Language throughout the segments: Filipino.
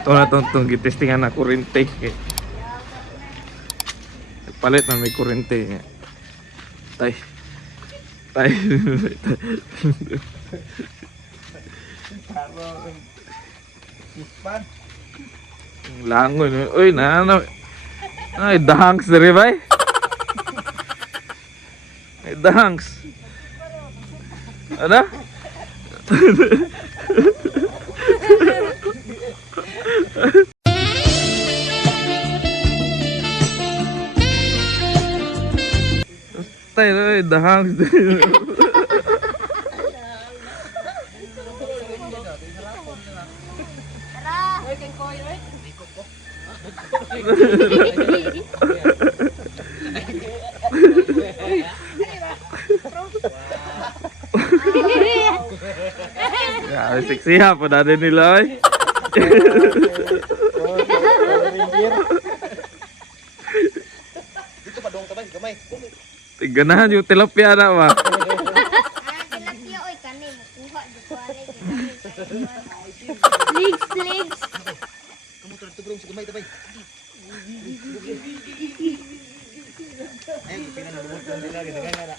Ito na itong gitestingan na kurente. Palit na may kurente. Tay. Tay. Langon. Uy, na. Ay, dahangs na rin ba eh? Ay, dahangs. Ano? Tay, ay, dahangs. Ya, seksi apa dari nilai? Dito pa dong kamay, kamay. Tiga na yung tilapia na ba? Tilapia oy kani makuha di ko ani. Legs. Kamu to bro, si kamay tabay. Ayun, pinan na lumot lang nila gid na.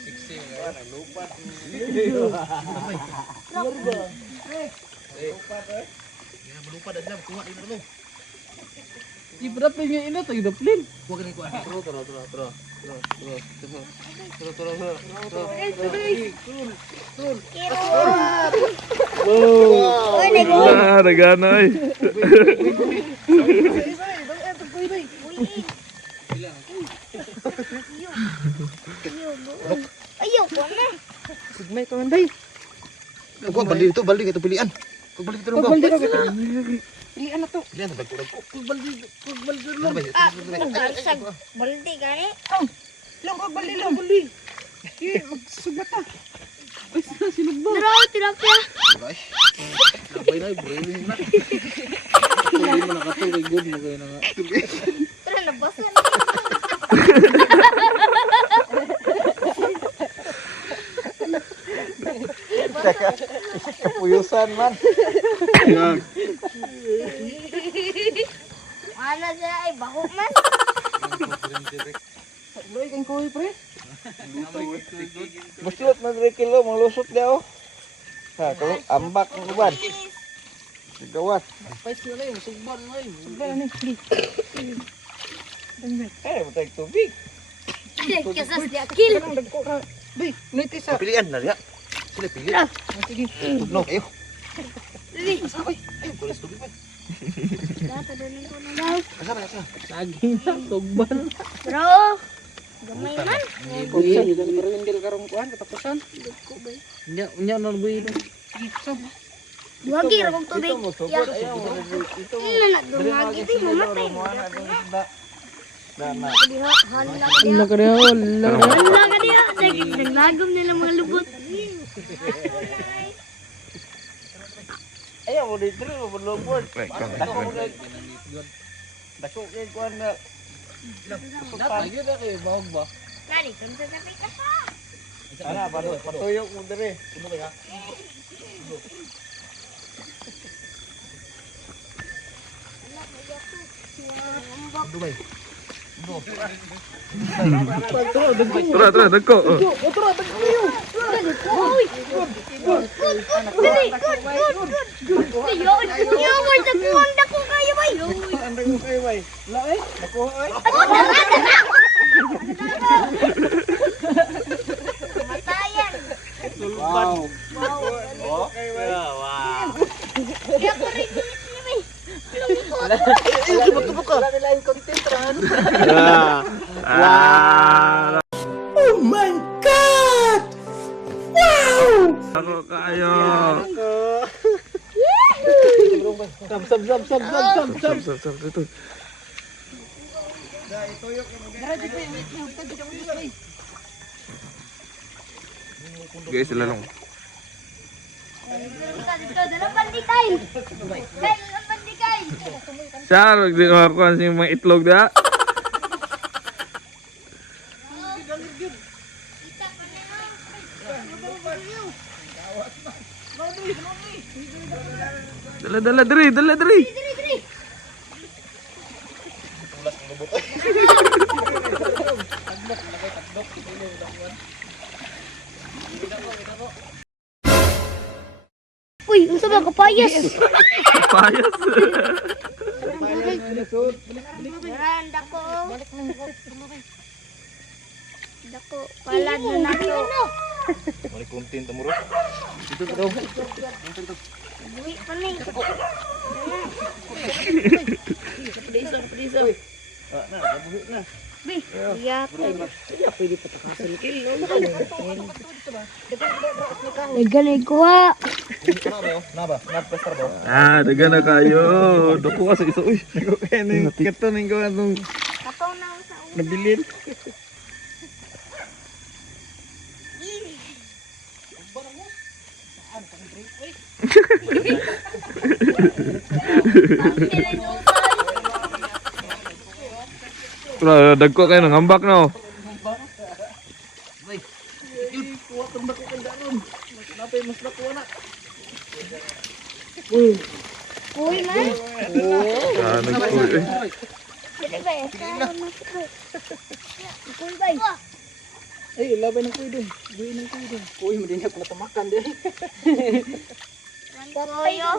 Siksi nga na lupa. Ya, lupa dah dalam kuat ini dulu. Ibrapin nga ina, tayo daplin. Kuat ni kuat. Terus. Oy nego. Ah, nagana ay. Ayo ko na. Sigmay ka manday. Kuat balik itu pilihan. Kuat balik itu dong. Baldi ka kita. Pilihan na to. Pilihan balik. Baldi lang. Sag baldi gani. Lang ka baldi lang. Baldi. Magsugata. Ay, sinugba. Dro tilapia. Ay. Labay na, boiling na. Hindi mo nakatulog. Good mo kayo na nga. Tara na basan. Kepuyusan man. Mana siya ay baho man. Loy kang koy pre. Muslut na 3 kilo, malusot dia oh. Ha, kalau ambak ng uban. Gawat. Pais na lang, sugban mo eh. Sugban na ni. Eh, butay tubig. Kasas dia kill. Bay, niti sa. Pilihan na dia. Sila pilih. Sige. Tugnog, ayo. Dili. Ayo, kulis tubig man. Dato danin ko na daw. Asa. Saging na, sugban. Bro. Gamay man. Buksan, pero hindi karong kuhan, katapusan. Unya na buhay doon. Duwagi ra kog tubig. Ya. Ina na dumagi di mamatay. Diha hala ka diha. ka diha, wala. Hala ka diha. Naglagom nila mga lubot. Ayo, mo dito, mo lobot. Dako kay kuan na. Dapat yun na kayo, bahog ba? Lari kun sa tapay ka pa. Ana, patuyok mo dire. Kuno kaya? Dubai. Tara, dagko. Uy. Dili. Yo, yo, mo sa kuwang dako kayo bay. Andang mo kayo bay. La eh. Dako ay. Matayan. Wow. Wow. Okay bay. Wow. Kaya ko rin ni bay. Tubok ka. Wala nila yung content ran. Ah. Oh my God! Wow! Ako kayo. Sab. Ito. Guys, sila lang. Dalam pandikain. Dalam pandikain. Siya, magdinakuha siya yung mga itlog na. Dala diri. Uy, unsa ba kapayas? Payas. Yan, dako. Dako, palad na nato. Mari kuntin tamuro. Uy, panay. Bi, iya. Ganay ko ha. Ah, dagan na kayo. Dako ka sa isa. Uy. Kato ning ko atong Kataw na sa ulo. nabilin. Dagko kayo ng hambak no. Uy, man. Ah, nagkuy. Dili ba? Uy, bay. Ay, labay ng kuy dong. Buhay ng kuy dong. Kuy mo din ako natamakan din. Koyo.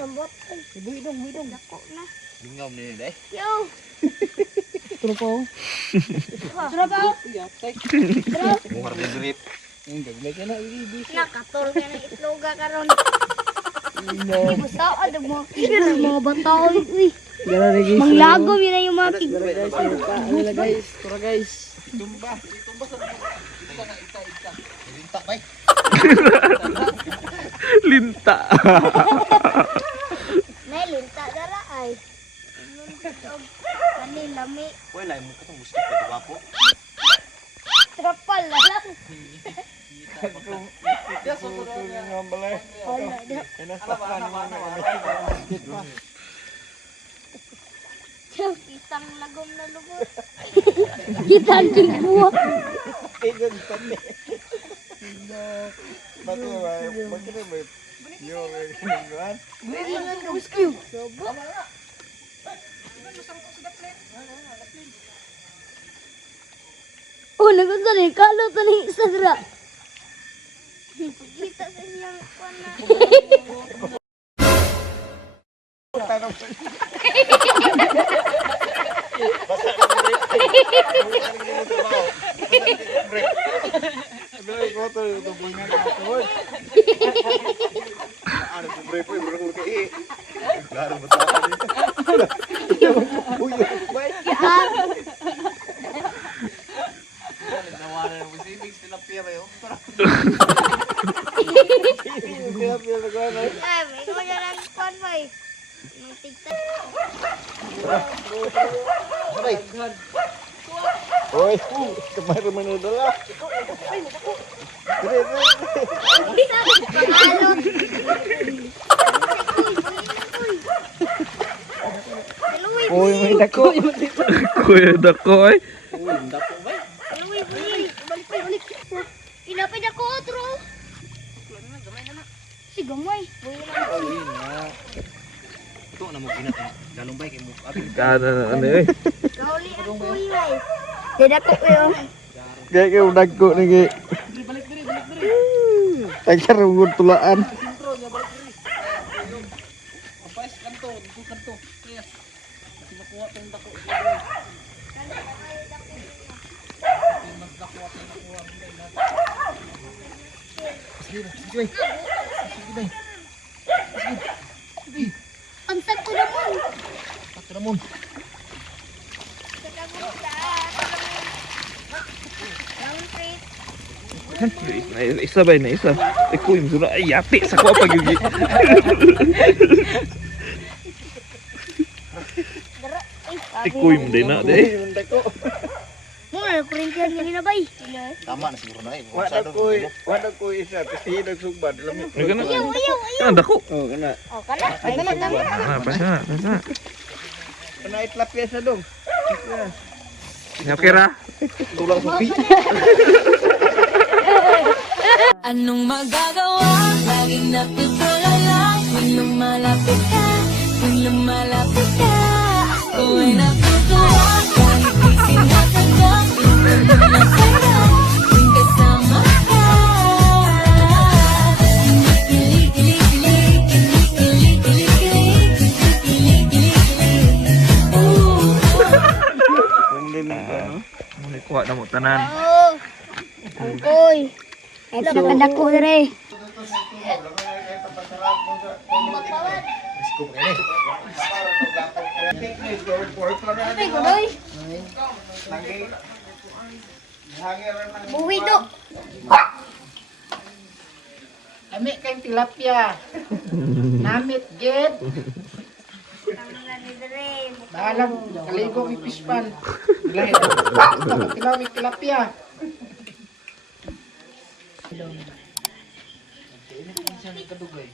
Buhay dong. Dako na. Lingaw ni dai. Yo. Turo pa oh. Trabaho. Yatek. Muhar ni drip. Gaglay ka na. Ibis. Nakatol ka ng itloga karon. Hindi mo sao ada mo. Mga bataw. Uy. Gara na guys. Manglagom yun na yung mga pig. Guys, ano na guys. Turo guys. Tumba sa Linta bay. Linta. May linta dara ay. Kani lami. Wala mo katong muskit pa wapo. Trapal lang. Kitang lagom na lubot. Kitang tingbuwa. Oh, nagpunta ni Kalo to ni Sadra. Kita sa siyang kuana. Ay, may ko na lang kuan bay. May tigta. Oy, kemarin mana dala? Uy, may dako. Kuya dako ay. balik. Inapay na ko otro. Si gamay. Ito na mo kinat. Dalong bay kay mo. Kada ano eh. Kauli ang kuy bay. Tidak ko yo. Gaya kay dagko ni. Balik diri. Ay karugod tulaan. Kapais kanto. Kaya. Makuha tong dako. Ansat ko naman. Ramon. Isa ba na isa? Ikuy mo sura ay yati sa ko pag yugi. Ikuy mo din na de. Muna kurintihan ni na bay. Tama na siguro na eh. Wala ko isa kasi nagsugba dalam Ay kana. Ayaw. Kana dako. oh kana Oh, kana. Ay, naman. Ah, pasa. kana itlapya sa dong Okay ra. tulang supi. Anong magagawa? Laging napitulala lumalapit ka, kung lumalapit ka, ako ay natutuwa. Kahit di sinasadya, pinupuno na saya, tuwing kasama ka. Kilig-kilig-kilig, kilig-kilig-kilig, kilig-kilig-kilig. Ooh. Ang linig ba, no? Muli kuha na mo tanan. Oh, angkoy. Ito nakadako dire. Ay, gudoy. Buwi to. Ami kay tilapia. Namit gid. Balang kaligo mi pispan. Lahi. Tilaw mi tilapia. Ini kan sa kadugay.